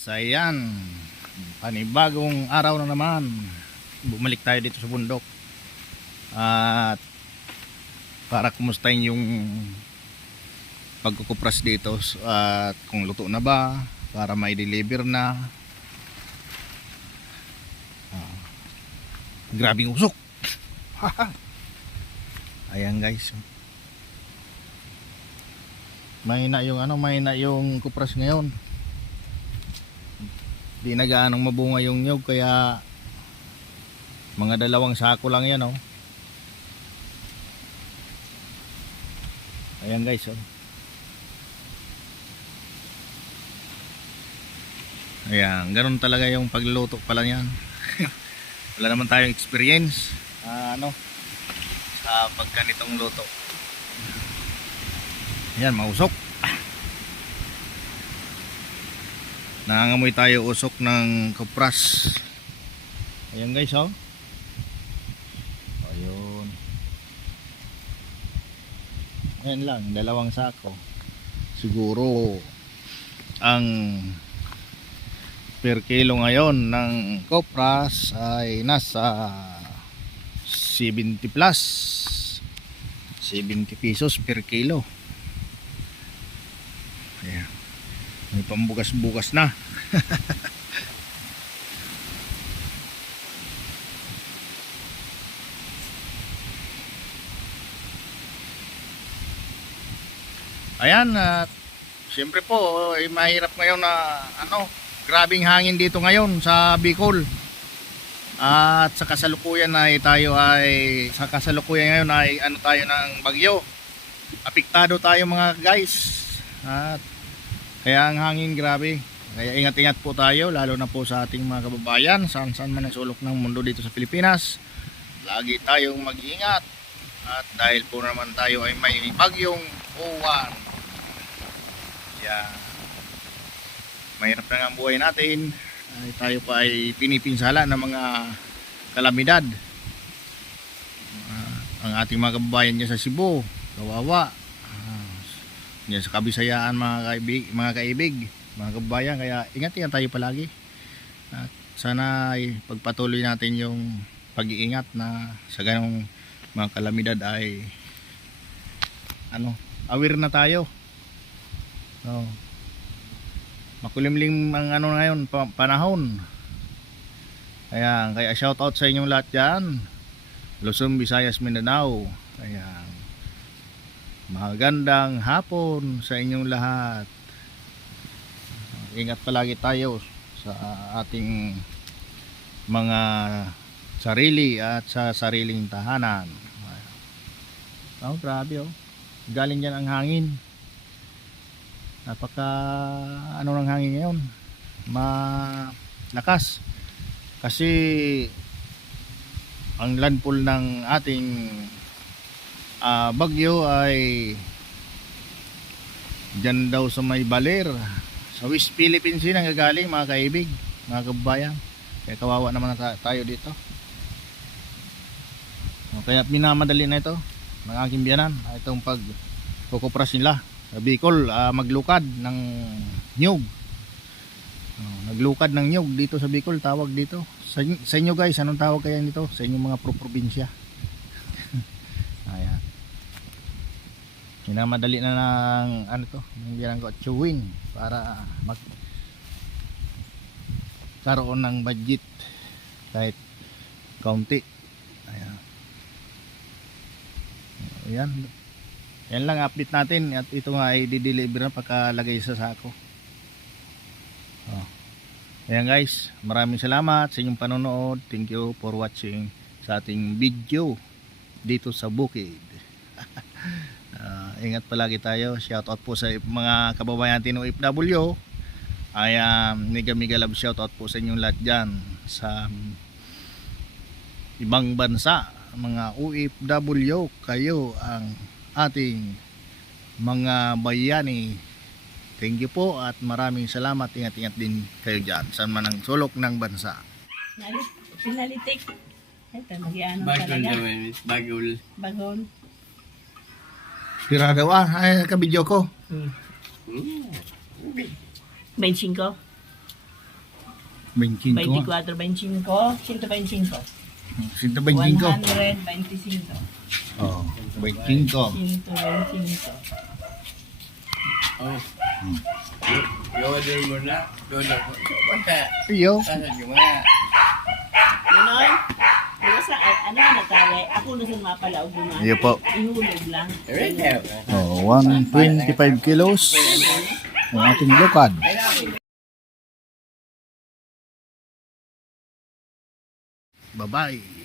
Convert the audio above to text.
So ayan, panibagong araw na naman. Bumalik tayo dito sa bundok. At para kumustahin yung pagkukupras dito at kung luto na ba para may deliver na. Ah, grabing usok. ayan guys. Mahina yung ano, mahina yung kupras ngayon di na gaanong mabunga yung nyog kaya mga dalawang sako lang yan oh. Ayan guys oh. Ayan ganun talaga yung pagluluto pala yan wala naman tayong experience. Ah, ano? Sa pagganitong luto. Ayan mausok Nangangamoy tayo usok ng kupras. Ayan guys, oh. Ayun. Ayan lang, dalawang sako. Siguro ang per kilo ngayon ng kopras ay nasa 70 plus 70 pesos per kilo ayan may pambugas-bugas na. Ayan, at siyempre po, eh, mahirap ngayon na ano, grabing hangin dito ngayon sa Bicol. At sa kasalukuyan ay tayo ay sa kasalukuyan ngayon ay ano tayo ng bagyo. Apektado tayo mga guys. At kaya ang hangin grabe. Kaya ingat-ingat po tayo lalo na po sa ating mga kababayan saan saan man ang sulok ng mundo dito sa Pilipinas. Lagi tayong mag-ingat. At dahil po naman tayo ay may bagyong uwan. Kaya mahirap na ang buhay natin. Ay, tayo pa ay pinipinsala ng mga kalamidad. Ah, ang ating mga kababayan niya sa Cebu, kawawa. Yan sa kabisayaan mga kaibig, mga kaibig, mga kababayan kaya ingat-ingat tayo palagi. At sana ay pagpatuloy natin yung pag-iingat na sa ganong mga kalamidad ay ano, aware na tayo. Oh. Makulimlim ang ano ngayon, pa- panahon. Kaya, kaya shout out sa inyong lahat diyan. Luzon, Visayas, Mindanao. Kaya Magandang hapon sa inyong lahat. Ingat palagi tayo sa ating mga sarili at sa sariling tahanan. Oh, grabe oh. Galing yan ang hangin. Napaka ano ng hangin ngayon? Malakas. Kasi ang landfall ng ating ah, bagyo ay dyan daw sa may baler. Sa West Philippines yun ang gagaling mga kaibig mga kababayan. Kaya kawawa naman na ta- tayo dito. O, kaya minamadali na ito ng aking biyanan ah, itong pag kukupras nila sa Bicol. Ah, maglukad ng nyug. O, naglukad ng nyug dito sa Bicol tawag dito. Sa, sa inyo guys anong tawag kaya dito? Sa inyong mga pro-probinsya ayan Minamadali na ng ano to, ng bilang ko chewing para mag karoon ng budget kahit kaunti. Ayan. Ayan. Yan lang update natin at ito nga ay di-deliver na pagkalagay sa sako. Oh. Ayan guys, maraming salamat sa inyong panonood. Thank you for watching sa ating video dito sa Bukid. Ah, ingat palagi tayo. Shout out po sa mga kababayan natin OFW. Ay um, mega mega love shout out po sa inyong lahat dyan sa ibang bansa. Mga OFW kayo ang ating mga bayani. Thank you po at maraming salamat. Ingat-ingat din kayo dyan. Saan man ang sulok ng bansa. Nalit, pinalitik. Ay, Bagol talaga. naman, miss. Bagol. Tira daw ah. Ay, kabidyo ko. Hmm. Bensin ko. 25. 24, 25, 125. 125. 125. Oh, 25. 125. I-order mo na. Order mo. Iyo. Saan yung mga? Diba sa, ay, ano na natawag? Ako na sa mapalaog mo Iyo po. Ihulog lang. Oh, 125 kilos. Ang ating lukad. Bye-bye.